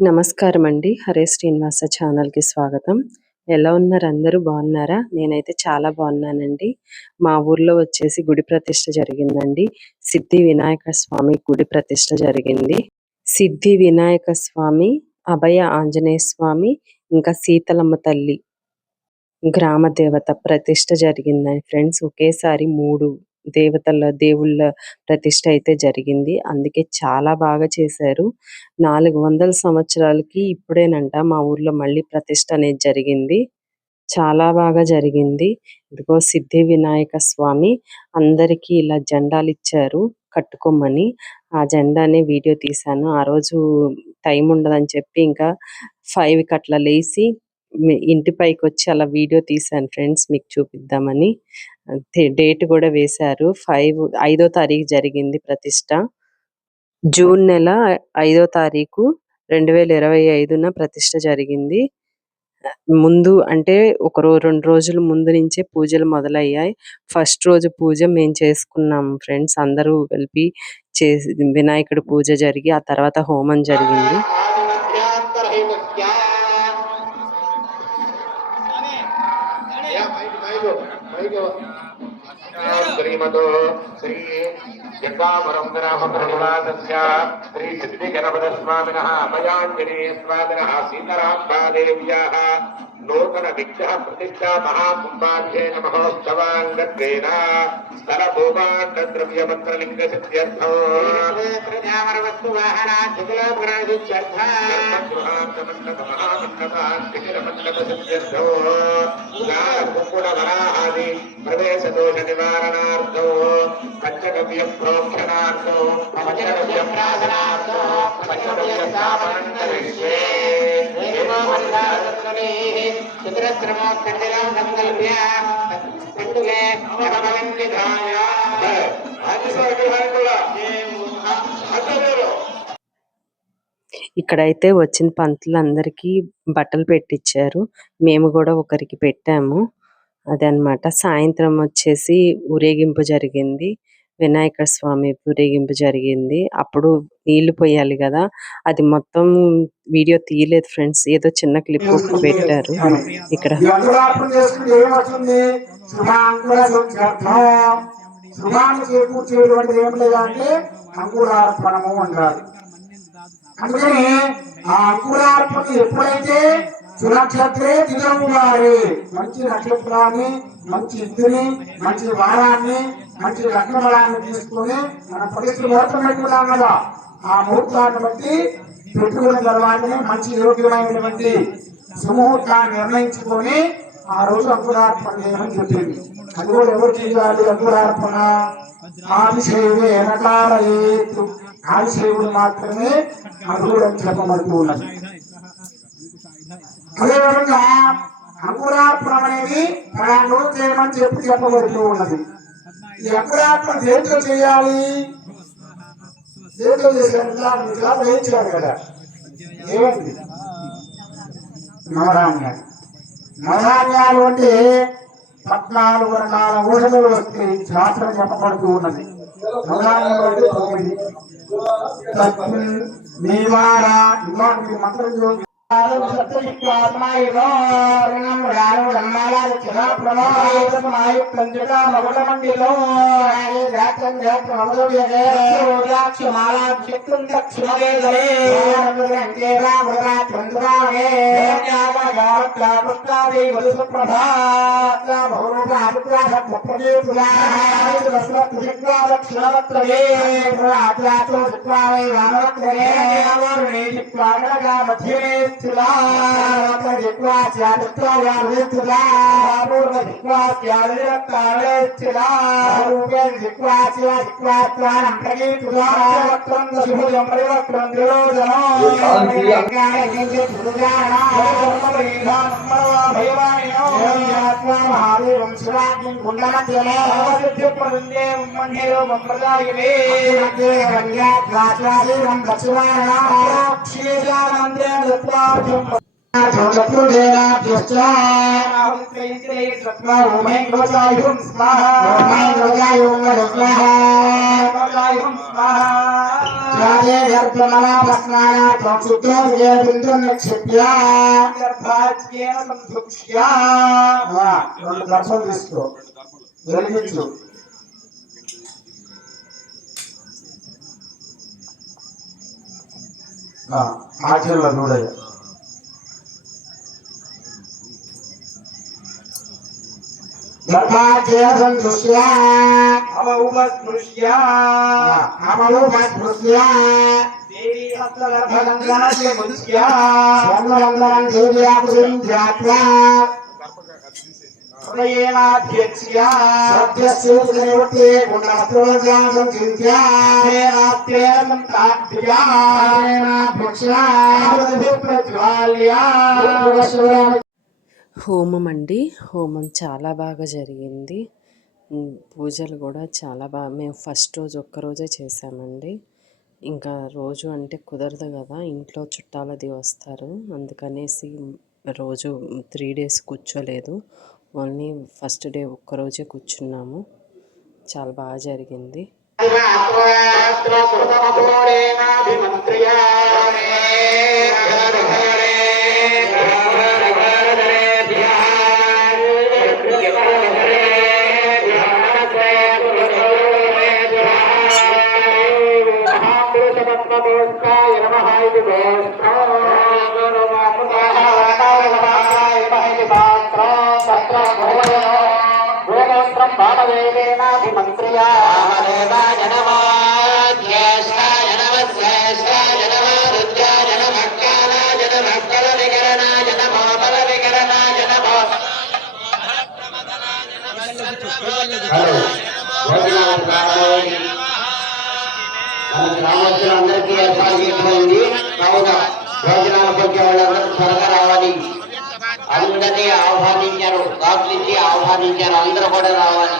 నమస్కారం అండి. హరే శ్రీనివాస ఛానల్‌కి స్వాగతం. ఎలా ఉన్నారు అందరూ బాగున్నారా? నేనైతే చాలా బాగున్నానండి. మా ఊర్లో వచ్చేసి గుడి ప్రతిష్ఠ జరిగిందండి. సిద్ధి వినాయక స్వామి గుడి ప్రతిష్ఠ జరిగింది. సిద్ధి వినాయక స్వామి, అభయ ఆంజనేయ స్వామి, ఇంకా సీతలమ్మ తల్లి గ్రామ దేవత ప్రతిష్ఠ జరిగిందండి ఫ్రెండ్స్. ఒకేసారి 3 దేవుళ్ళ ప్రతిష్ఠ అయితే జరిగింది. అందుకే చాలా బాగా చేశారు. 400 సంవత్సరాలకి ఇప్పుడేనంట మా ఊర్లో మళ్ళీ ప్రతిష్ఠ అనేది జరిగింది. చాలా బాగా జరిగింది. ఇదిగో సిద్ధి వినాయక స్వామి అందరికీ ఇలా జెండాలిచ్చారు కట్టుకోమని. ఆ జెండాని వీడియో తీశాను. ఆ రోజు టైం ఉండదని చెప్పి ఇంకా 5కి అట్లా లేసి ఇంటి పైకొచ్చి అలా వీడియో తీశాను ఫ్రెండ్స్ మీకు చూపిద్దామని. డేట్ కూడా వేశారు. 5వ తారీఖు జరిగింది ప్రతిష్ఠ. జూన్ నెల 5వ తారీఖు 2025న ప్రతిష్ఠ జరిగింది. ముందు అంటే 2 రోజుల ముందు నుంచే పూజలు మొదలయ్యాయి. ఫస్ట్ రోజు పూజ మేము చేసుకున్నాం ఫ్రెండ్స్. అందరూ కలిపి వినాయకుడి పూజ జరిగి ఆ తర్వాత హోమం జరిగింది. శ్రీమతో శ్రీ యజ్ఞాపురం గ్రామప్రతిపాదస్య శ్రీ సిద్ధి గణపతి స్వామినః అభయాంజనేయ స్వామినః సీతారాంబాదేవ్యాః నూతన విగ్రహ ప్రతిష్ఠా మహాకుంభాభిషేక మహోత్సవాంగత్వేన స్థల భూమాండ ద్రవ్య మంత్రలింగ సిద్ధ్యర్థం ప్రజావరవస్తు వాహనాధికులప్రాణిత్యర్థం సిద్ధ్యర్థం కుంకుడ వరాహాది ప్రవేశ దోష నివారణార్థం పంచగవ్య ప్రోక్షణార్థం పంచగవ్య ప్రార్థనార్థం పంచగవ్య స్థాపనం కరిష్యే చతురస్రమోత్కండిలో సంకల్ప్య కండులే భగవన్ విధాయ ఇక్కడైతే వచ్చిన పంతులందరికీ బట్టలు పెట్టించారు. మేము కూడా ఒకరికి పెట్టాము. అదనమాట. సాయంత్రం వచ్చేసి ఊరేగింపు జరిగింది. వినాయక స్వామి ఊరేగింపు జరిగింది. అప్పుడు నీళ్లు పోయాలి కదా, అది మొత్తం వీడియో తీయలేదు ఫ్రెండ్స్. ఏదో చిన్న క్లిప్ పెట్టారు ఇక్కడ. అందుకని ఆ అంకురార్పణ ఎప్పుడైతే సునక్షత్రే దిగంగారి మంచి నక్షత్రాన్ని, మంచి ఇద్దుని, మంచి వారాన్ని, మంచి లగ్నబలాన్ని తీసుకుని మన ప్రతిష్ఠ ముహూర్తం పెట్టుకున్నాం కదా, ఆ ముహూర్తాన్ని బట్టి పెట్టుకున్న తర్వాతనే మంచి యోగ్యమైనటువంటి సుముహూర్తాన్ని నిర్ణయించుకొని ఆ రోజు అంకురార్పణ చేయమని చెప్పింది. అది కూడా ఎవరు చేయాలి అంకురార్పణ? ఆదిశేయుడే నకారయేతు, ఆదిశేయుడు మాత్రమే అర్హుడు అని చెప్పబడుతూ ఉన్నది. అదేవిధంగా అంకురార్పణ అనేది పలానా రోజు చేయమని చెప్పబడుతూ ఉన్నది. ఈ అంకురార్పణ దేంట్లో చేయాలి? దేంట్లో చేశారు? వేయించారు కదా, ఏమండి? నవధాన్యాలు. నవధాన్యాలు అంటే 14 రకాల ఔషధాలు వస్తే శాస్త్రం చెప్పబడుతూ ఉన్నది. నవధాన్యాలు అంటే 9 నివార ఇలాంటి మంత్రం రాజే గర్భమలాపస్నానార్థం శుద్ధోదకే బిందుం నిక్షిప్య గర్భాజ్ఞేన సంభుక్ష్య. రెండు దర్శనం తీసుకో, వెలిగించు. ఆచరణలో చూడయ్య. గర్భాజ్ఞేన సంభుక్ష్య అవౌపస్పృశ్య దేవీ హస్తగర్భగంగాస్య ముచ్య స్వర్ణవందనం దేవ్యాకులం ధ్యాత్వా హృదయేనాధ్యక్ష్య సత్యస్యోత్కనివృత్తే గుణవస్త్రోజాసం చింత్య తేనాత్రేణ సంతాభ్య తేనాభ్యక్ష్య ప్రజ్వాల్య. హోమం అండి. హోమం చాలా బాగా జరిగింది. పూజలు కూడా చాలా బాగా, మేము ఫస్ట్ రోజు ఒక్కరోజే చేసామండి. ఇంకా రోజు అంటే కుదరదు కదా, ఇంట్లో చుట్టాలది వస్తారు, అందుకనేసి రోజు 3 days కూర్చోలేదు. ఓన్లీ ఫస్ట్ డే ఒక్కరోజే కూర్చున్నాము. చాలా బాగా జరిగింది. అందరికీ ఏర్పాటు చేయబడింది. కావున భోజనాల ಬಗ್ಗೆ వాళ్ళందరూ త్వరగా రావాలి. అందరినీ ఆహ్వానించారు, కాపులిచ్చి ఆహ్వానించారు, అందరూ కూడా రావాలి.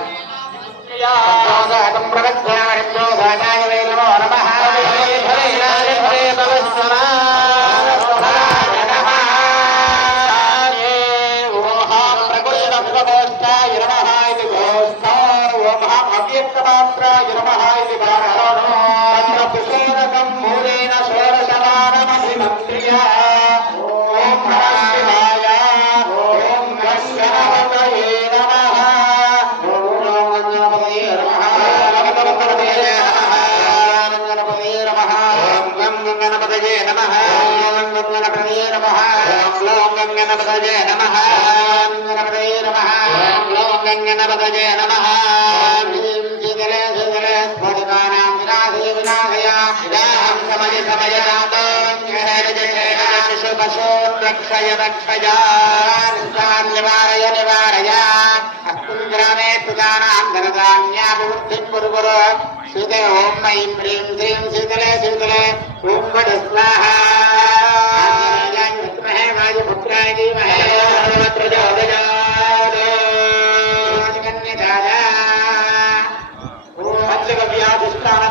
ఓం ఐం హ్రీం శ్రీం శీతలే శీతలే ఓం వడ స్వాహా.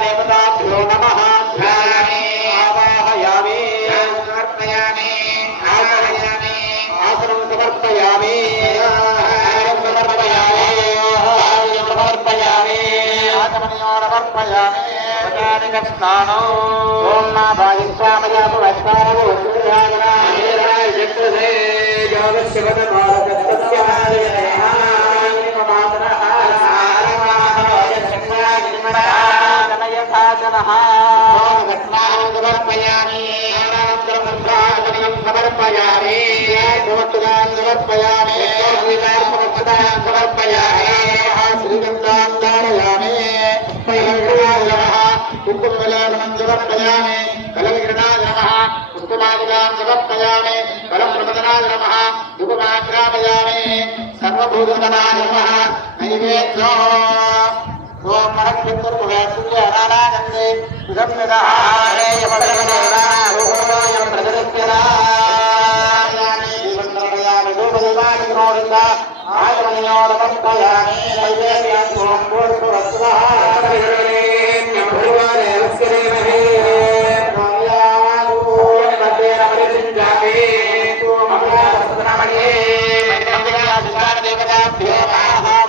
దేవతాభ్యో నమః. ఆవాహయామి, సమర్పయామి, ఆవాహయామి, ఆసనం సమర్పయామి, సమర్పయామి, సమర్పయామి, ఆచమనీయో సమర్పయామి. స్నానం ఓం మా భాగిష్యామయాము వస్తారము సమర్పయామి, సమర్పయామి, సమర్పయామి, సమర్పయామి, శ్రీగంధాంధారయామి, కుంకుమలేపనం సమర్పయామి, కలవిగ్రహాయ నమః, పుష్పమాలికాం సమర్పయామి, బలం ప్రమదనాయ నమః, ధూపమాగ్రామయామి, సర్వభూతనాయ నమః. నైవేద్యం ఓం మహత్సూర్య నారాయణే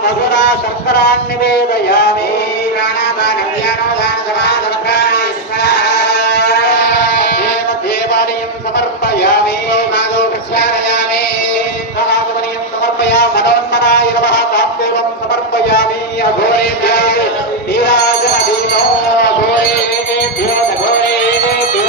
మధురా శంకరాన్ని వేదయామి. సమర్పయామి నాదో ప్రక్షాళయామి సనాతమనియం సమర్పయామి మనోన్మనాయ నమః తాత్వేవం సమర్పయామి అఘోరేభ్యో నీరాజన దీనో అఘోరేభ్యో అఘోరేభ్యో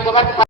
నమస్కార